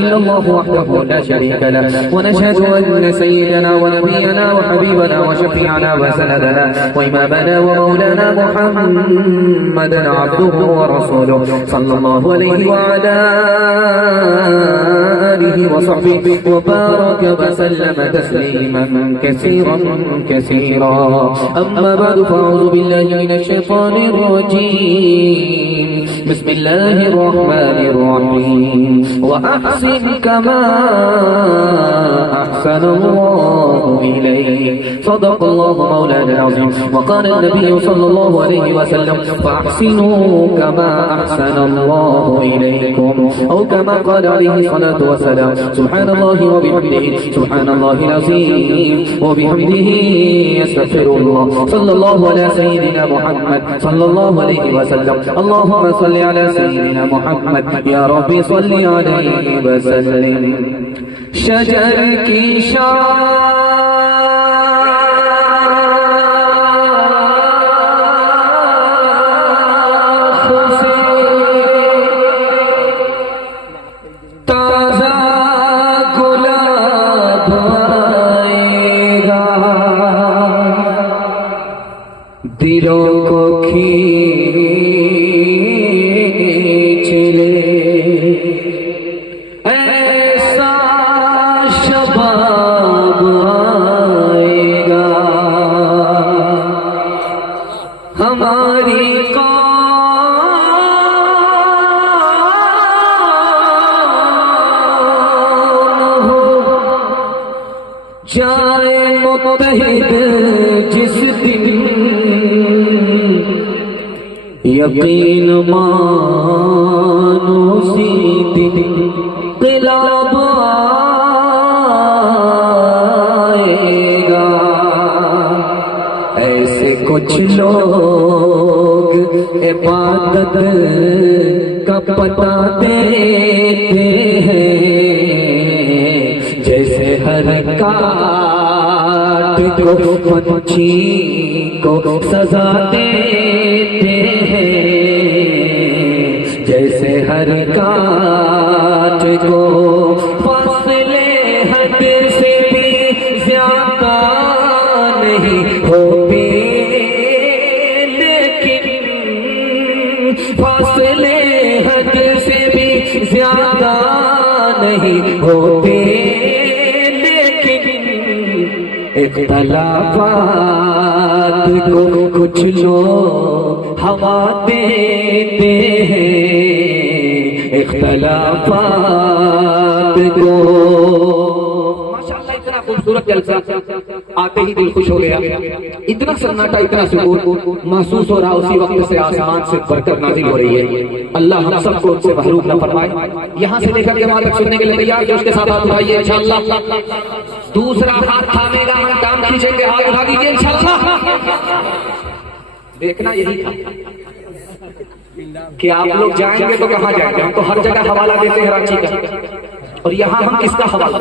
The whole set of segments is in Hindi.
इल्लल्लाह वहदहु ला शरीका लह व नशहदु अन्न सय्यदना व नबियना व हबीबना व शफीअना व सनदना व इमामना व मौलाना मुहम्मदन अब्दुहु व रसूलुहु सल्लल्लाहु अलैहि व अला आलिहि व सहबिहि व बारक व सल्लम तस्लीमन कसीरन कसीरा। अम्मा बाद फअऊज़ु बिल्लाहि मिनश शैतानिर रजीम। बिस्मिल्लाहिर रहमानिर रहीम। व अहसिन कमा अहसनल्लाहु इलैक। सदक़ल्लाहु मौलाना अज़ीम। व क़ाल नबी सल्लल्लाहु अलैहि वसल्लम फअहसिनु कमा अहसनल्लाहु इलैकुम औ कमा क़ाल अलैहि सलातु वस्सलाम। सुब्हानल्लाहि व बिहम्दिहि सुब्हानल्लाहिल अज़ीम व बिहम्दिहि अस्तग़फिरुल्लाह। सल्लल्लाहु अला सय्यिदिना मुहम्मद सल्लल्लाहु अलैहि वसल्लम। अल्लाहुम्मा सल्लि अला सय्यिदिना मुहम्मद या रब्बी सल्लि अलैहि वसल्लिम। शजर की दिलों को खींच ले ऐसा शबाब आएगा हमारी कौम हो जाए मुत्तहिद जिस दिन यकीन मानो सी दिन क़िलाब आएगा। ऐसे कुछ लोग इबादत का पता देते हैं जैसे हर काट को पंछी को सजा देते हैं जैसे हर काट को फासले हद से भी ज्यादा नहीं होते लेकिन फासले हद से भी ज्यादा नहीं होते इख्तलाफात को कुछ लोग हवा देते हैं इख्तलाफात को। माशाअल्लाह इतना खूबसूरत जलसा आते ही दिल खुश हो गया। इतना सन्नाटा इतना सुकून महसूस हो रहा उसी वक्त से आसमान से बरकत नाजिल हो रही है। अल्लाह हम सबको उनसे महरूम न फरमाए। यहाँ से लेकर के वहां तक सुनने के लिए तैयार जो उसके साथ हाथ उठाइए इंशाअल्लाह। दूसरा हाथ थामेगा हम काम खींचेंगे हाथ उठा दीजिए इंशाअल्लाह। देखना यही था कि आप लोग जाएंगे तो कहाँ जाएंगे। हम तो हर जगह हवाला देते हैं रांची का और यहाँ हम किसका हवाला।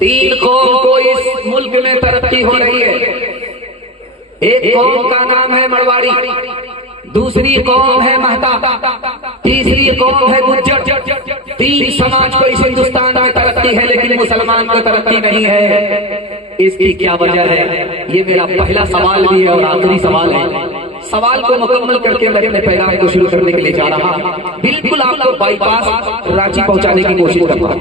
3 कौम को इस मुल्क में तरक्की हो रही है। एक कौम का नाम है मरवाड़ी, दूसरी कौम है महता, तीसरी कौम है गुज्जर। 3 समाज को इस हिंदुस्तान में तरक्की है लेकिन मुसलमान को तरक्की नहीं है। इसकी क्या वजह है? ये मेरा पहला सवाल भी है और आखिरी सवाल है। सवाल को मुकम्मल करके मैं अपने पैगाम को शुरू करने के लिए जा रहा हूं। बिल्कुल आपको बाईपास रांची पहुंचाने की कोशिश कर रहा हूं।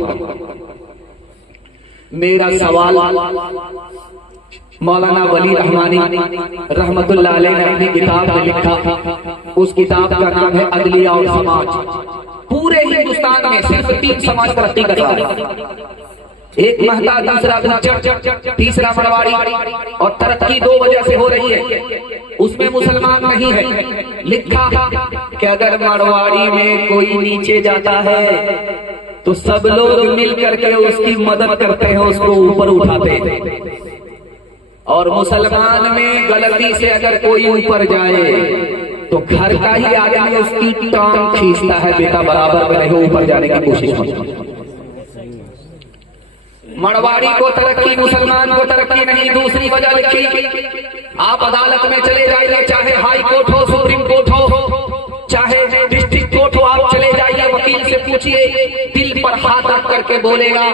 मेरा सवाल मौलाना वली रहमानी रहमतुल्लाह अलैह ने अपनी किताब में लिखा। उस किताब का नाम है अदलिया और समाज। पूरे हिंदुस्तान में सिर्फ 3 समाज तरक्की कर रहा है। एक महता, दूसरा गुज्जर, तीसरा मरवाड़ी। और तरक्की 2 वजह से हो रही है। उसमें मुसलमान नहीं है। लिखा कि अगर मरवाड़ी में कोई नीचे जाता है तो सब लोग मिल करके उसकी मदद करते हैं, उसको ऊपर उठाते हैं। और मुसलमान में गलती से अगर कोई ऊपर जाए तो घर का ही आदमी उसकी टांग खींचता है, बेटा बराबर में नहीं, ऊपर जाने की कोशिश मत। मरवाड़ी को तरक्की, मुसलमान को तरक्की नहीं। दूसरी वजह लिखी, आप अदालत में चले जाइए, चाहे हाई कोर्ट हो, सुप्रीम कोर्ट हो, चाहे डिस्ट्रिक्ट कोर्ट हो, आप चले जाइए, वकील से पूछिए, दिल पर हाथ रख करके बोलेगा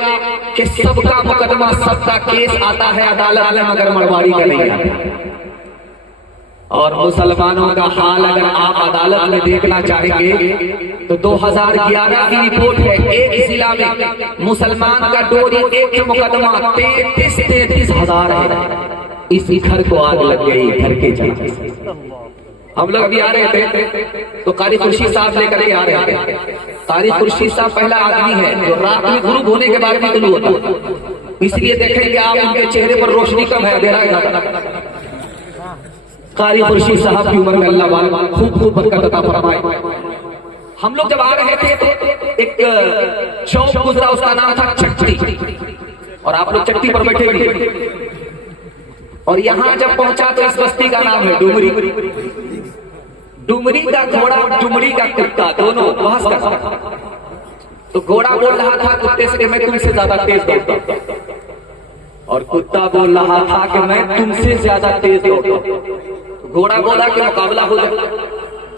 कि सबका मुकदमा, सबका केस आता है अदालत में, मगर मरवाड़ी का नहीं आता। और मुसलमानों का हाल अगर आप अदालत में देखना चाहेंगे तो 2011 की रिपोर्ट है, एक जिला में मुसलमान का डोरी एक मुकदमा 33 हजार है। इसी घर को आग लग गई, घर के चलते। हम लोग भी आ रहे थे तो कारी खुर्शीद साहब लेकर के आ रहे थे। कारी खुर्शीद साहब पहला आदमी है जो रात में गुरु होने के बाद भी गुरु होता, इसलिए देखेंगे आप उनके चेहरे पर रोशनी कम है, अंधेरा है। कारी खुर्शीद साहब की उम्र में अल्लाह वाला खूब खूब बरकत अता फरमाए। हम लोग जब आ रहे थे तो एक चौक गुजरा, उसका नाम था चट्टी, और आप लोग चट्टी पर बैठे हुए। और यहाँ जब पहुंचा तो इस बस्ती का नाम है डुमरी। डुमरी का घोड़ा, डुमरी का कुत्ता, दोनों बहस कर रहा था। तो घोड़ा बोल रहा था कुत्ते से, मैं तुमसे ज्यादा तेज दौड़ता, और कुत्ता बोल रहा था कि मैं तुमसे ज्यादा तेज दौड़ता। घोड़ा बोला कि मुकाबला हो जाए।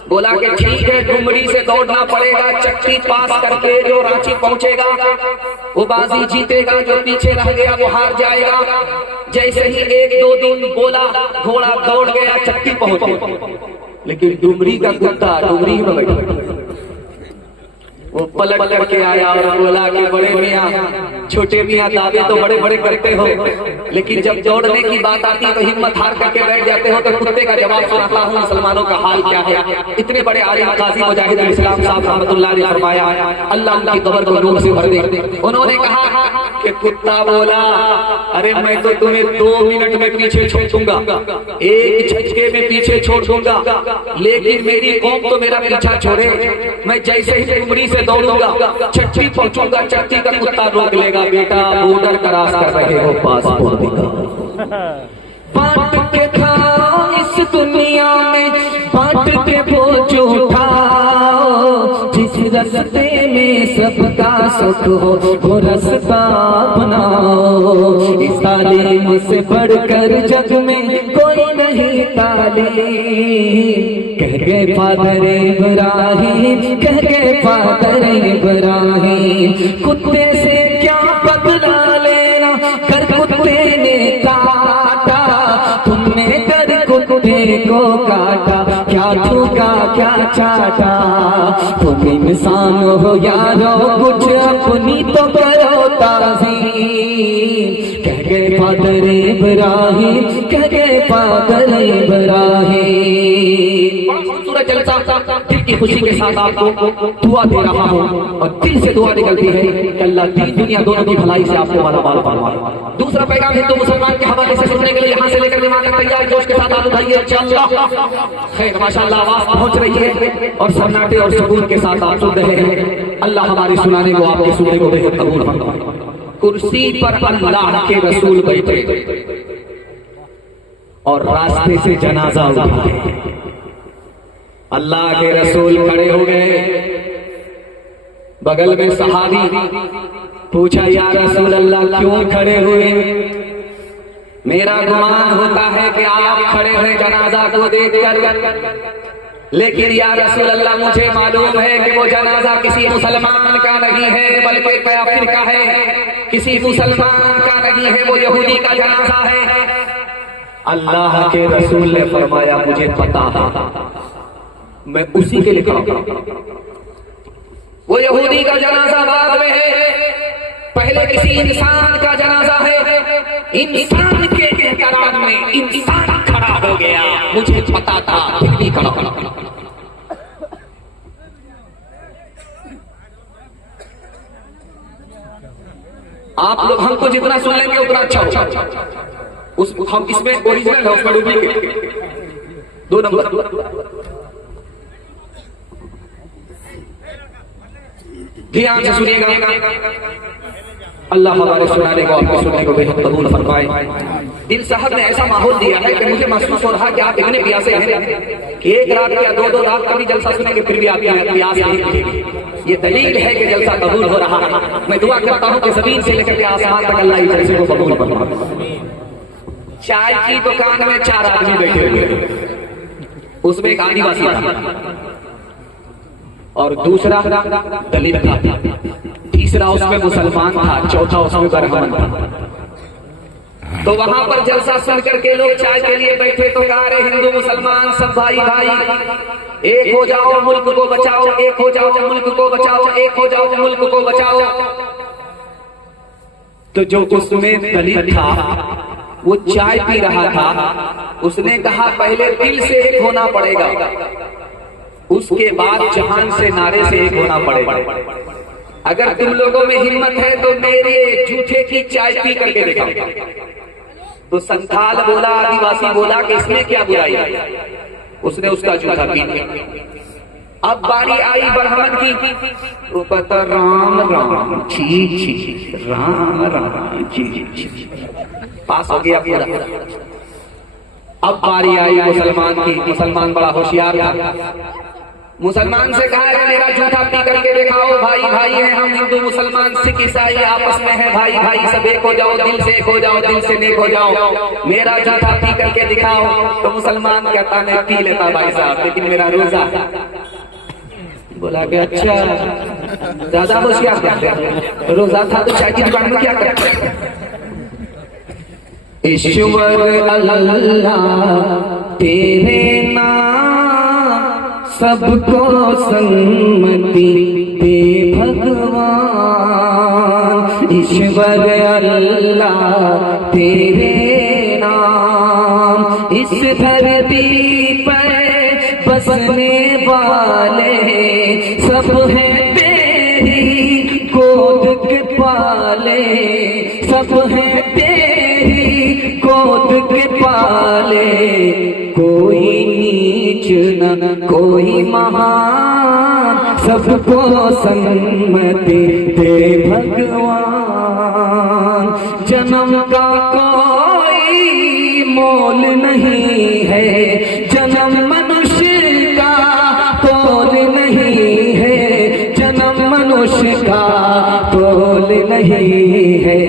बोला कि ठीक है, डुमरी से दौड़ना पड़ेगा, चट्टी पास करके जो रांची पहुंचेगा वो बाजी जीतेगा, जो पीछे रह गया वो हार जाएगा। जैसे ही 1-2 दिन बोला, घोड़ा दौड़ गया, चट्टी पहुंच गया। लेकिन डुमरी का कुत्ता डुमरी में बैठा, वो पलट करके आया और बोला कि बड़े मियाँ, छोटे मियाँ दावे तो बड़े बड़े करते हो, लेकिन जब दौड़ने की बात आती है तो हिम्मत हार करके बैठ जाते हो। तो कुत्ते का जवाब सुनाता हूँ, मुसलमानों का हाल क्या है। इतने बड़े आलिम काजी मुजाहिद इस्लाम साहब रहमतुल्लाह ने फरमाया, अल्लाह उनकी कब्र को नूर से भर दे। उन्होंने कहा कि कुत्ता बोला, अरे मैं तो तुम्हें 2 मिनट में पीछे छोड़ दूंगा, एक झटके में पीछे छोड़ दूंगा, लेकिन मेरी कौम तो मेरा पीछा छोड़े। मैं जैसे ही डुमरी से दौड़ूंगा, चट्टी पहुंचूंगा, चट्टी का कुत्ता रोक लेगा, बेटा बॉर्डर क्रॉस कर रहे हो, पासपोर्ट दिखाओ। बांट के खाओ इस दुनिया में, बांट के बोझ उठाओ, जिस रास्ते में सबका सुख हो वो रास्ता बनाओ। इस तालीम से बढ़कर जग में कोई नहीं तालीम। कह गए फादर इब्राहिम, कह गए फादर इब्राहिम, कुत्ते से क्या बदला लेना, कर कुत्ते ने काटा, तुमने कर कुत्ते को काटा, क्या थूका क्या चाटा। तुम इंसान हो यारो, कुछ अपनी तो करो ताज़ीम। कह गए फादर इब्राहिम, कह गए फादर इब्राहिम। जलसा दिल की खुशी के साथ आपको दुआ दे रहा हूँ, और दिल से दुआ निकलती है कि अल्लाह दीन दुनिया दोनों की भलाई से आपको मालामाल फरमाए। दूसरा पैगाम हिंदू मुसलमान के हवाले से सुनने के लिए यहाँ से लेकर वहाँ तक तैयार जोश के साथ आप उठाइए। खैर माशाअल्लाह आवाज पहुँच रही है और सन्नाटे और सुकून के साथ आप सुन रहे हैं। अल्लाह हमारी सुनाने को, आपके सुनने को बेहद कबूल फरमाए। कुर्सी पर अल्लाह के रसूल बैठे और रास्ते से जनाजा उठाए। अल्लाह के रसूल खड़े हो गए, बगल में सहाबी पूछा, या रसूल अल्लाह क्यों खड़े हुए? मेरा गुमान होता है कि आप खड़े हुए जनाजा को देखकर, लेकिन या रसूल अल्लाह मुझे मालूम है कि वो जनाजा किसी मुसलमान का नहीं है, बल्कि काफिर का है, किसी मुसलमान का नहीं है, वो यहूदी का जनाजा है। अल्लाह के रसूल ने फरमाया, मुझे पता है, मैं उसी के लिए खड़ा हूं। वो यहूदी का जनाजा बाद में है, पहले किसी इंसान का जनाजा है। इंसान के एहतराम में इंसान खड़ा हो गया, मुझे पता था फिर भी खड़ा हो। आप लोग हमको जितना सुन लेंगे उतना अच्छा हो। उस हम इसमें ओरिजिनल है, उसमें डुप्लीकेट 2 नंबर। ध्यान से सुनिएगा, अल्लाह हमारे सुनाने को, आपके सुनने को बेहद कबूल फरमाए। दिल साहब ने ऐसा माहौल दिया है कि मुझे महसूस हो रहा कि आप इतने प्यासे हैं कि 1 रात या 2-2 रात का भी जलसा सुनेंगे फिर भी आपकी प्यास नहीं मिलेगी। ये दलील है कि जलसा कबूल हो रहा है। मैं दुआ करता हूँ कि जमीन से लेकर के आसमान तक अल्लाह इस जलसे को कबूल फरमाए। चाय की दुकान में 4 आदमी बैठे हुए, उसमें एक आदिवासी था। और दूसरा दलित था, तीसरा उसमें मुसलमान था, चौथा उसमें ब्राह्मण था। तो वहां पर जलसा सुन करके लोग चाय के लिए बैठे तो कहा रहे हिंदू मुसलमान सब भाई भाई, एक हो जाओ मुल्क को बचाओ, एक हो जाओ मुल्क को बचाओ, एक हो जाओ मुल्क को बचाओ। तो जो उसमें दलित था वो चाय पी रहा था, उसने कहा पहले दिल से एक होना पड़ेगा, उसके बाद जहान से नारे से एक होना पड़ेगा। अगर तुम लोगों में हिम्मत है तो मेरे जूठे की चाय पी करके दिखाओ। तो संथाल बोला, आदिवासी बोला कि इसमें क्या बुराई है, उसने उसका जूठा पी लिया। अब बारी आई ब्राह्मण की, तो पता राम राम जी जी, राम राम जी जी, पास हो गया पूरा। अब बारी आई मुसलमान की, मुसलमान बड़ा होशियार था, मुसलमान से कहा है मेरा जूठा पी करके दिखाओ, भाई भाई है हम हिंदू मुसलमान सिख ईसाई आपस में है भाई भाई, सब एक हो जाओ, दिल से एक हो जाओ, दिल से नेक हो जाओ, मेरा जूठा पी करके दिखाओ। तो मुसलमान कहता मैं पी लेता भाई साहब, लेकिन मेरा रोजा। बोला कि अच्छा ज्यादा होशियार करते, रोजा था तो चाय की दुकान में क्या करते। ईश्वर अल्लाह तेरे नाम सबको सन्मति दे भगवान, ईश्वर अल्लाह तेरे नाम इस धरती पर बसने वाले सब हैं तेरी गोद के पाले, सब हैं तेरी गोद के पाले, कोई नीच न कोई महान, सबको सन्मति दे भगवान। जन्म का कोई मोल नहीं है, जन्म मनुष्य का तोल नहीं है, जन्म मनुष्य का तोल नहीं है,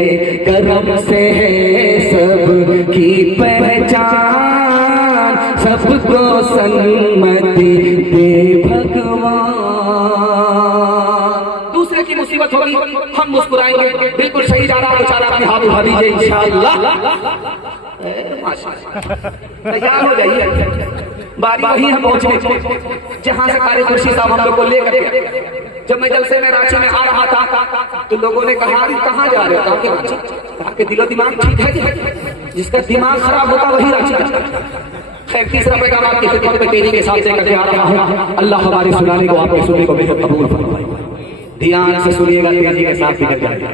कर्म से है सबकी पहचान, सबको सन्मति दे भगवान। दूसरे की मुसीबत होगी हम मुस्कुराएंगे, बिल्कुल सही जा रहा बेचारा अपने हाथ उठा दीजिए इंशाअल्लाह, तैयार हो जाइए। बारी वही हम पहुंचे जहां से कारी खुर्शी साहब हम लोग को लेकर। जब मैं जलसे में रांची में आ रहा था तो लोगों ने कहा कहाँ जा रहे हो, कहा कि रांची। कहा कि दिलो दिमाग ठीक है, जिसका दिमाग खराब होता वही रांची जाता। खैर तीसरा पैगाम आपकी खिदमत में तेरी के साथ लेकर आ रहा हूँ। अल्लाह हमारे सुनाने को आपके सुनने को बेहद कबूल फरमाए। ध्यान से सुनिएगा, तेजी के साथ निकल जाएगा।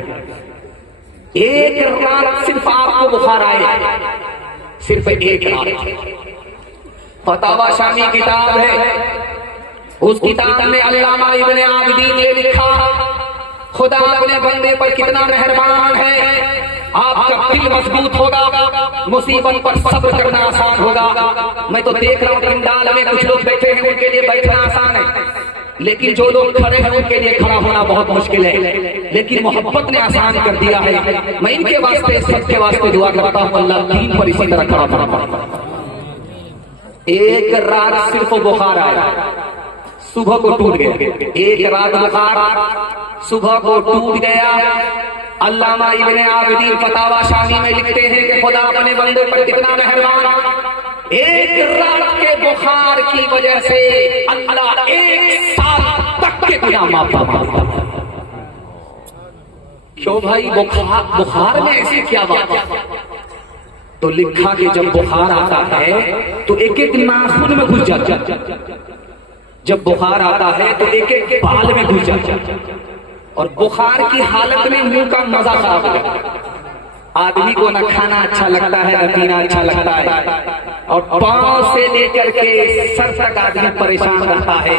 एक रात सिर्फ आपको बुखार आए, सिर्फ एक रात। फतावा शामी किताब है, उस किताब में अल्लामा इब्ने आबिदीन ने लिखा खुदा अपने बंदे पर कितना मेहरबान है, आपका दिल मजबूत होगा, मुसीबत पर सब्र करना आसान होगा। मैं तो देख रहा हूँ पंडाल में कुछ लोग बैठे हैं, उनके लिए बैठना आसान है, लेकिन जो लोग खड़े हैं उनके लिए खड़ा होना बहुत मुश्किल है। लेकिन मोहब्बत ने आसान कर दिया है। मैं इनके वास्ते सबके वास्ते दुआ करता हूँ अल्लाह दीन पर इसी तरह खड़ा करना। एक रात सिर्फ बुखार आया, सुबह को टूट गया। एक रात बुखार, सुबह को टूट गया। अल्लामा इब्ने आबिदीन फतावा शामी में लिखते हैं कि खुदा अपने बंदे पर कितना मेहरबान। एक रात के बुखार की वजह से अल्लाह एक साल तक के गुनाह माफ फरमाता है। क्यों भाई, बुखार में ऐसी क्या बात है? तो लिखा कि जब बुखार आता है तो एक एक नाखून में घुस जाता है, जब बुखार आता है तो एक एक बाल में घुस जाता है, और बुखार की हालत में मुंह का मजा खराब हो जाता है। आदमी को न खाना अच्छा लगता है, न पीना अच्छा लगता है, और पांव से लेकर के सर तक आदमी परेशान रहता है।